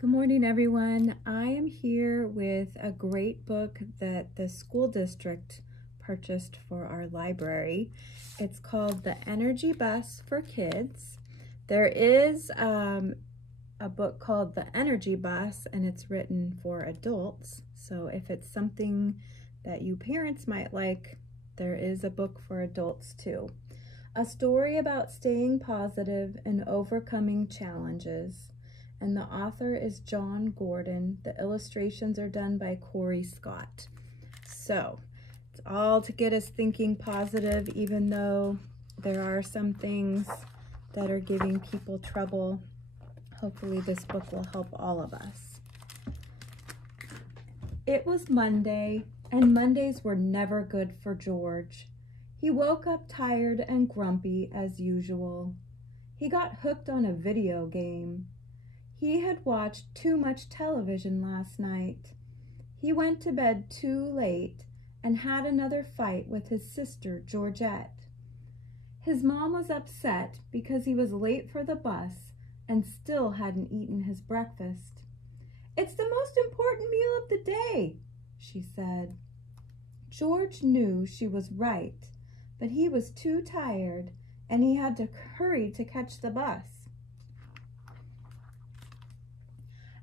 Good morning, everyone. I am here with a great book that the school district purchased for our library. It's called The Energy Bus for Kids. There is a book called The Energy Bus, and it's written for adults. So if it's something that you parents might like, there is a book for adults too. A story about staying positive and overcoming challenges. And the author is John Gordon. The illustrations are done by Corey Scott. So it's all to get us thinking positive, even though there are some things that are giving people trouble. Hopefully this book will help all of us. It was Monday, and Mondays were never good for George. He woke up tired and grumpy as usual. He got hooked on a video game. He had watched too much television last night. He went to bed too late and had another fight with his sister, Georgette. His mom was upset because he was late for the bus and still hadn't eaten his breakfast. "It's the most important meal of the day," she said. George knew she was right, but he was too tired and he had to hurry to catch the bus.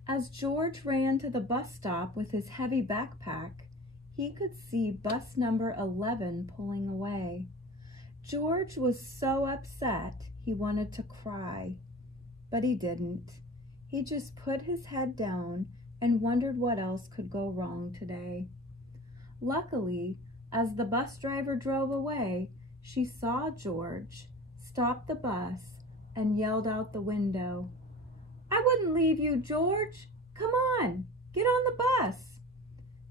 As George ran to the bus stop with his heavy backpack, he could see bus number 11 pulling away. George was so upset he wanted to cry, but he didn't. He just put his head down and wondered what else could go wrong today. Luckily, as the bus driver drove away, she saw George, stopped the bus, and yelled out the window, "I wouldn't leave you, George. Come on, get on the bus."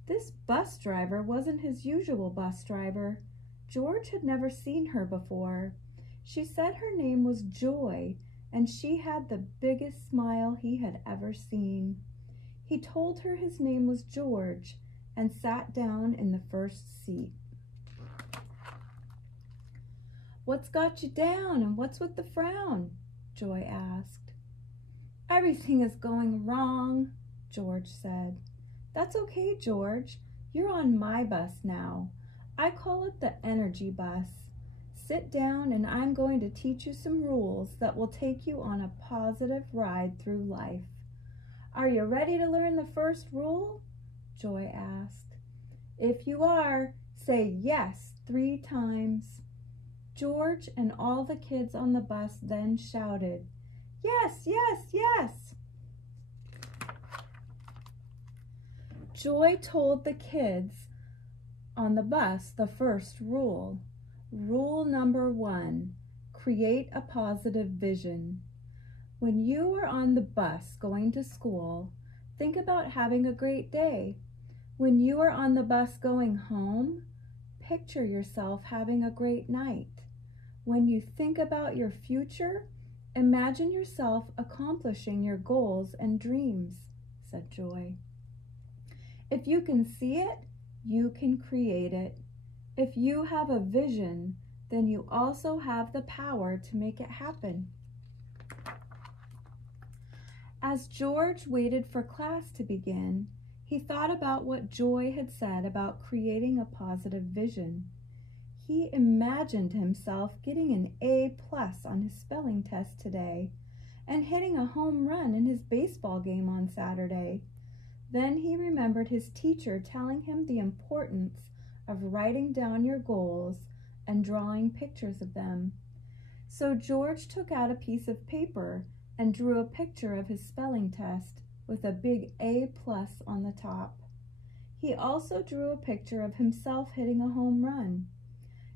This bus driver wasn't his usual bus driver. George had never seen her before. She said her name was Joy, and she had the biggest smile he had ever seen. He told her his name was George and sat down in the first seat. "What's got you down and what's with the frown?" Joy asked. "Everything is going wrong," George said. "That's okay, George. You're on my bus now. I call it the Energy Bus. Sit down and I'm going to teach you some rules that will take you on a positive ride through life. Are you ready to learn the first rule?" Joy asked. "If you are, say yes 3 times. George and all the kids on the bus then shouted, "Yes, yes, yes." Joy told the kids on the bus the first rule. Rule number 1, create a positive vision. When you are on the bus going to school, think about having a great day. When you are on the bus going home, picture yourself having a great night. When you think about your future, imagine yourself accomplishing your goals and dreams," said Joy. "If you can see it, you can create it. If you have a vision, then you also have the power to make it happen." As George waited for class to begin, he thought about what Joy had said about creating a positive vision. He imagined himself getting an A+ on his spelling test today and hitting a home run in his baseball game on Saturday. Then he remembered his teacher telling him the importance of writing down your goals and drawing pictures of them. So George took out a piece of paper and drew a picture of his spelling test with a big A+ on the top. He also drew a picture of himself hitting a home run.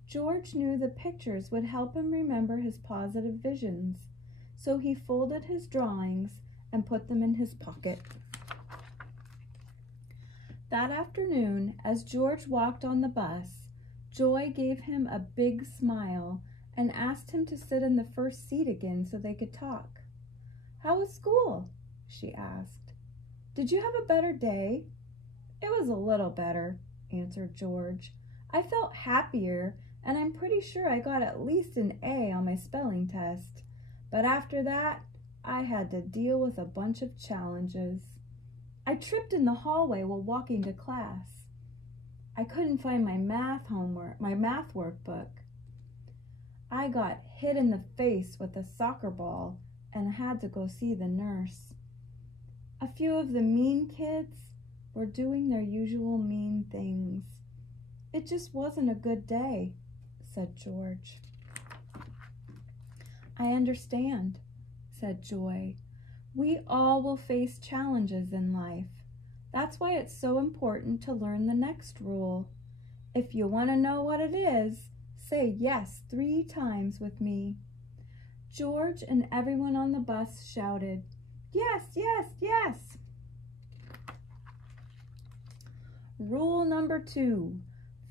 George knew the pictures would help him remember his positive visions, so he folded his drawings and put them in his pocket. That afternoon, as George walked on the bus, Joy gave him a big smile and asked him to sit in the first seat again so they could talk. "How was school?" she asked. "Did you have a better day?" "It was a little better," answered George. "I felt happier, and I'm pretty sure I got at least an A on my spelling test. But after that, I had to deal with a bunch of challenges. I tripped in the hallway while walking to class. I couldn't find my math workbook. I got hit in the face with a soccer ball and had to go see the nurse. A few of the mean kids were doing their usual mean things. It just wasn't a good day, said George. I understand, said Joy. We all will face challenges in life. That's why it's so important to learn the next rule. If you want to know what it is, say yes 3 times with me. George and everyone on the bus shouted, yes, yes, yes. Rule number 2,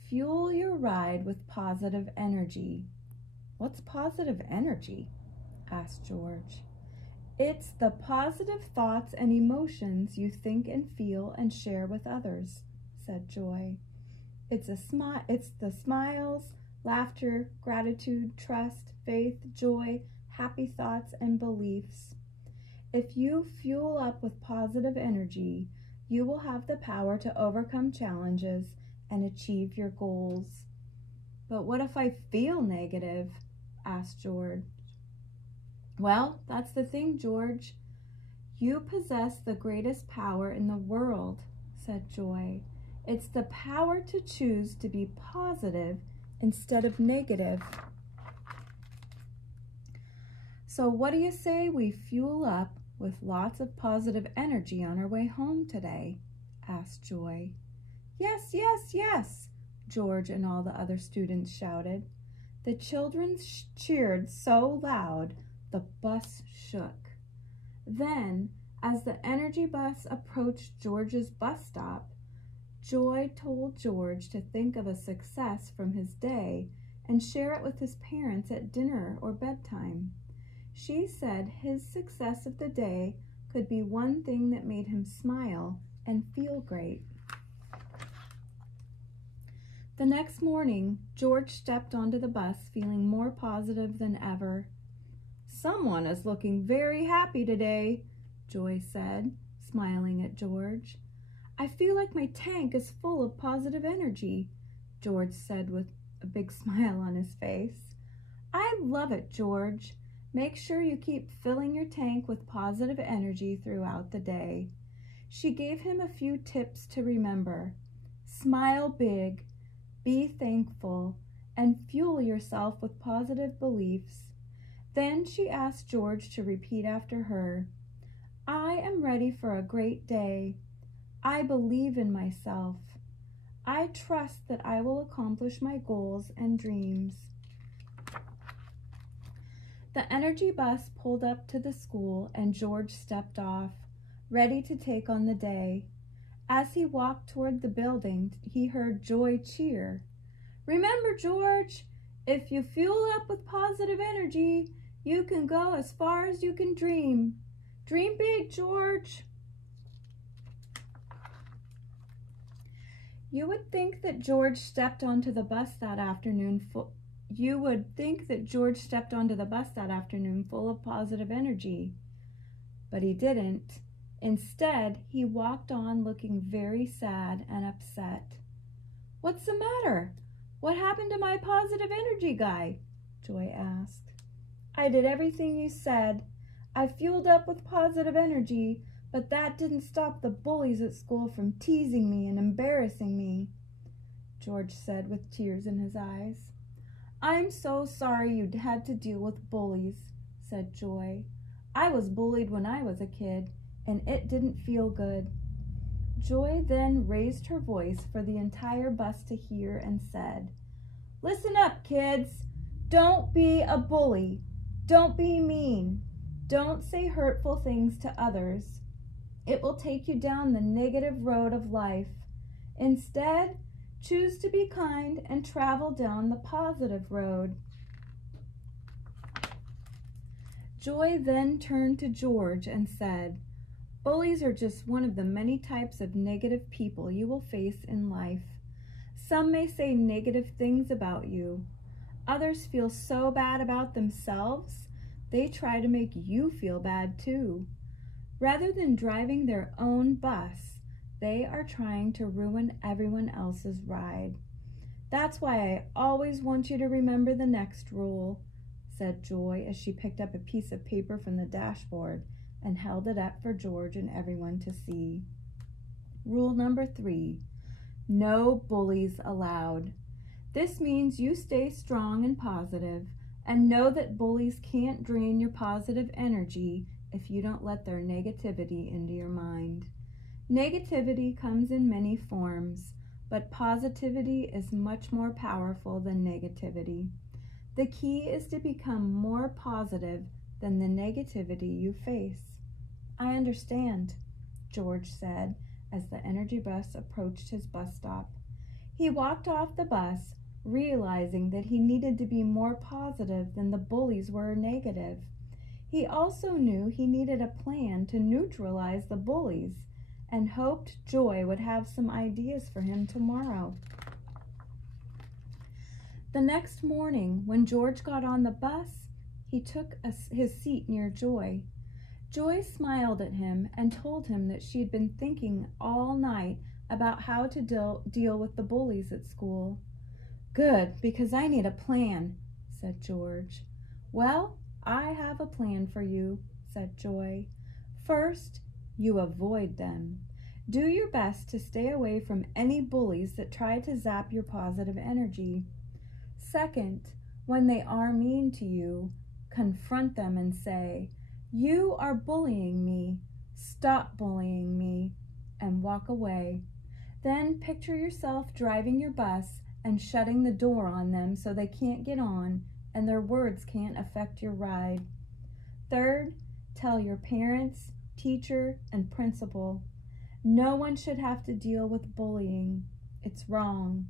fuel your ride with positive energy. What's positive energy? Asked George. It's the positive thoughts and emotions you think and feel and share with others, said Joy. It's the smiles, laughter, gratitude, trust, faith, joy, happy thoughts, and beliefs. If you fuel up with positive energy, you will have the power to overcome challenges and achieve your goals. But what if I feel negative? Asked George. Well, that's the thing, George. You possess the greatest power in the world, said Joy. It's the power to choose to be positive instead of negative. So what do you say we fuel up with lots of positive energy on our way home today? Asked Joy. Yes, yes, yes, George and all the other students shouted. The children cheered so loud the bus shook. Then, as the energy bus approached George's bus stop, Joy told George to think of a success from his day and share it with his parents at dinner or bedtime. She said his success of the day could be one thing that made him smile and feel great. The next morning, George stepped onto the bus feeling more positive than ever. Someone is looking very happy today, Joy said, smiling at George. I feel like my tank is full of positive energy, George said with a big smile on his face. I love it, George. Make sure you keep filling your tank with positive energy throughout the day. She gave him a few tips to remember. Smile big, be thankful, and fuel yourself with positive beliefs. Then she asked George to repeat after her. I am ready for a great day. I believe in myself. I trust that I will accomplish my goals and dreams. The energy bus pulled up to the school and George stepped off, ready to take on the day. As he walked toward the building, he heard Joy cheer. Remember, George, if you fuel up with positive energy, you can go as far as you can dream. Dream big, George. You would think that George stepped onto the bus that afternoon full of positive energy. But he didn't. Instead, he walked on looking very sad and upset. What's the matter? What happened to my positive energy guy? Joy asked. I did everything you said. I fueled up with positive energy, but that didn't stop the bullies at school from teasing me and embarrassing me, George said with tears in his eyes. I'm so sorry you had to deal with bullies, said Joy. I was bullied when I was a kid, and it didn't feel good. Joy then raised her voice for the entire bus to hear and said, Listen up, kids. Don't be a bully. Don't be mean. Don't say hurtful things to others. It will take you down the negative road of life. Instead, choose to be kind and travel down the positive road. Joy then turned to George and said, Bullies are just one of the many types of negative people you will face in life. Some may say negative things about you. Others feel so bad about themselves They try to make you feel bad too. Rather than driving their own bus, they are trying to ruin everyone else's ride. That's why I always want you to remember the next rule, said Joy as she picked up a piece of paper from the dashboard and held it up for George and everyone to see. Rule number 3, no bullies allowed. This means you stay strong and positive and know that bullies can't drain your positive energy if you don't let their negativity into your mind. Negativity comes in many forms, but positivity is much more powerful than negativity. The key is to become more positive than the negativity you face. I understand, George said as the energy bus approached his bus stop. He walked off the bus, realizing that he needed to be more positive than the bullies were negative. He also knew he needed a plan to neutralize the bullies and hoped Joy would have some ideas for him tomorrow. The next morning, when George got on the bus, he took his seat near Joy. Joy smiled at him and told him that she had been thinking all night about how to deal with the bullies at school. Good, because I need a plan, said George. Well, I have a plan for you, said Joy. First, you avoid them. Do your best to stay away from any bullies that try to zap your positive energy. Second, when they are mean to you, confront them and say, "You are bullying me. Stop bullying me," and walk away. Then picture yourself driving your bus and shutting the door on them so they can't get on and their words can't affect your ride. Third, tell your parents, teacher, and principal. No one should have to deal with bullying. It's wrong.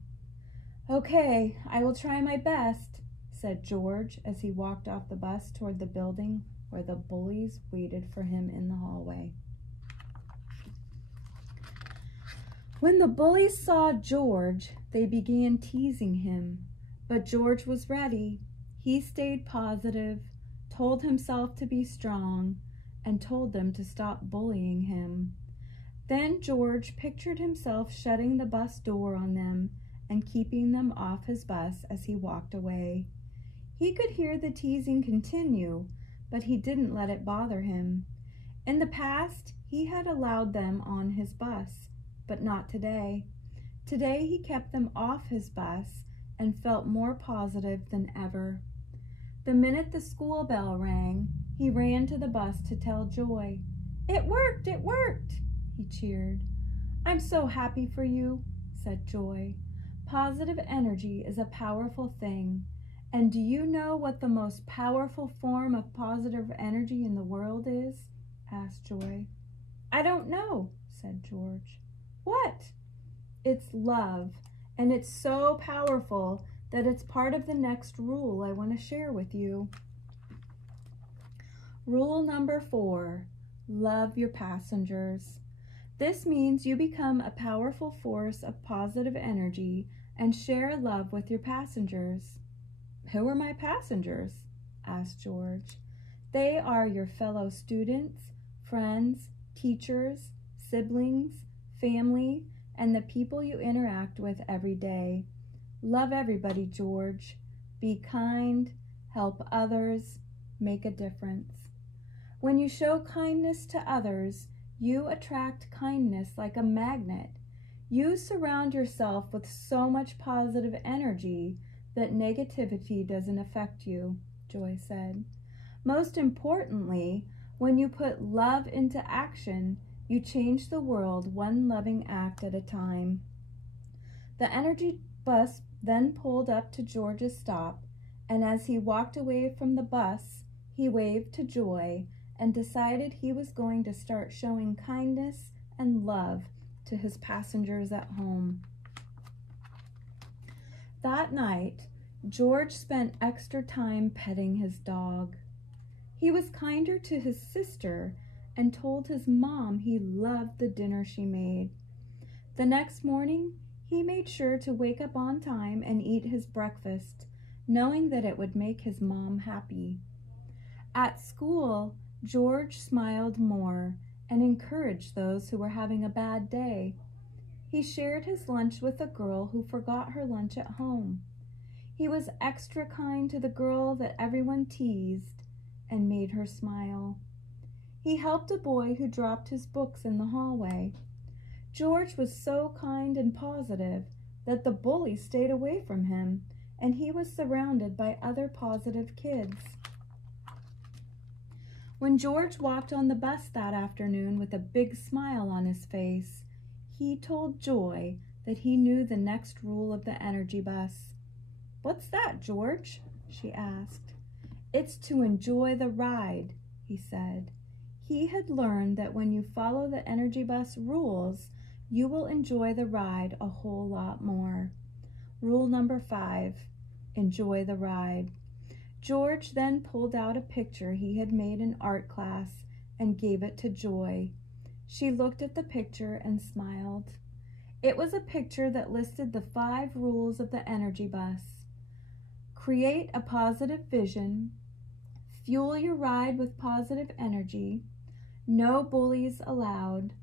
Okay, I will try my best, said George as he walked off the bus toward the building where the bullies waited for him in the hallway. When the bullies saw George, they began teasing him, but George was ready. He stayed positive, told himself to be strong, and told them to stop bullying him. Then George pictured himself shutting the bus door on them and keeping them off his bus as he walked away. He could hear the teasing continue, but he didn't let it bother him. In the past, he had allowed them on his bus, but not today. Today he kept them off his bus and felt more positive than ever. The minute the school bell rang, he ran to the bus to tell Joy. "It worked! It worked!" he cheered. "I'm so happy for you," said Joy. "Positive energy is a powerful thing. And do you know what the most powerful form of positive energy in the world is?" asked Joy. "I don't know," said George. "What?" "It's love, and it's so powerful that it's part of the next rule I want to share with you. Rule number 4, love your passengers. This means you become a powerful force of positive energy and share love with your passengers. "Who are my passengers?" asked George. "They are your fellow students, friends, teachers, siblings, family, and the people you interact with every day. Love everybody, George. Be kind, help others, make a difference. When you show kindness to others, you attract kindness like a magnet. You surround yourself with so much positive energy that negativity doesn't affect you," Joy said. "Most importantly, when you put love into action, you change the world one loving act at a time." The energy bus then pulled up to George's stop, and as he walked away from the bus, he waved to Joy and decided he was going to start showing kindness and love to his passengers at home. That night, George spent extra time petting his dog. He was kinder to his sister and told his mom he loved the dinner she made. The next morning, he made sure to wake up on time and eat his breakfast, knowing that it would make his mom happy. At school, George smiled more and encouraged those who were having a bad day. He shared his lunch with a girl who forgot her lunch at home. He was extra kind to the girl that everyone teased and made her smile. He helped a boy who dropped his books in the hallway. George was so kind and positive that the bully stayed away from him, and he was surrounded by other positive kids. When George walked on the bus that afternoon with a big smile on his face, he told Joy that he knew the next rule of the energy bus. "What's that, George?" she asked. "It's to enjoy the ride," he said. He had learned that when you follow the energy bus rules, you will enjoy the ride a whole lot more. Rule number 5, enjoy the ride. George then pulled out a picture he had made in art class and gave it to Joy. She looked at the picture and smiled. It was a picture that listed the 5 rules of the energy bus. Create a positive vision, fuel your ride with positive energy, no bullies allowed,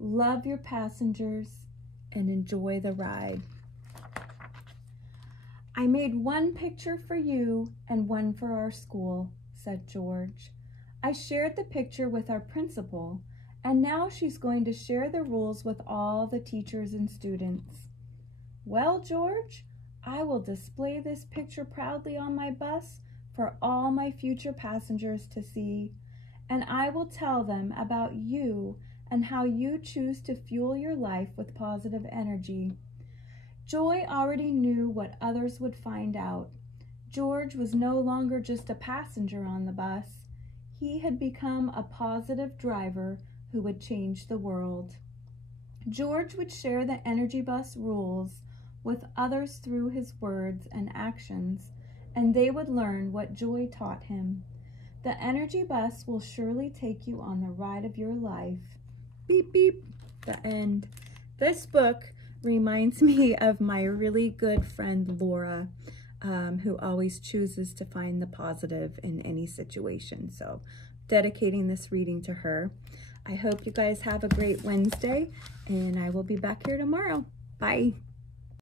love your passengers, and enjoy the ride. "I made one picture for you and one for our school," said George. "I shared the picture with our principal, and now she's going to share the rules with all the teachers and students. Well, George, I will display this picture proudly on my bus for all my future passengers to see, and I will tell them about you and how you choose to fuel your life with positive energy." Joy already knew what others would find out. George was no longer just a passenger on the bus. He had become a positive driver who would change the world. George would share the energy bus rules with others through his words and actions, and they would learn what Joy taught him. The energy bus will surely take you on the ride of your life. Beep, beep. The end. This book reminds me of my really good friend Laura, who always chooses to find the positive in any situation. So dedicating this reading to her. I hope you guys have a great Wednesday, and I will be back here tomorrow. Bye.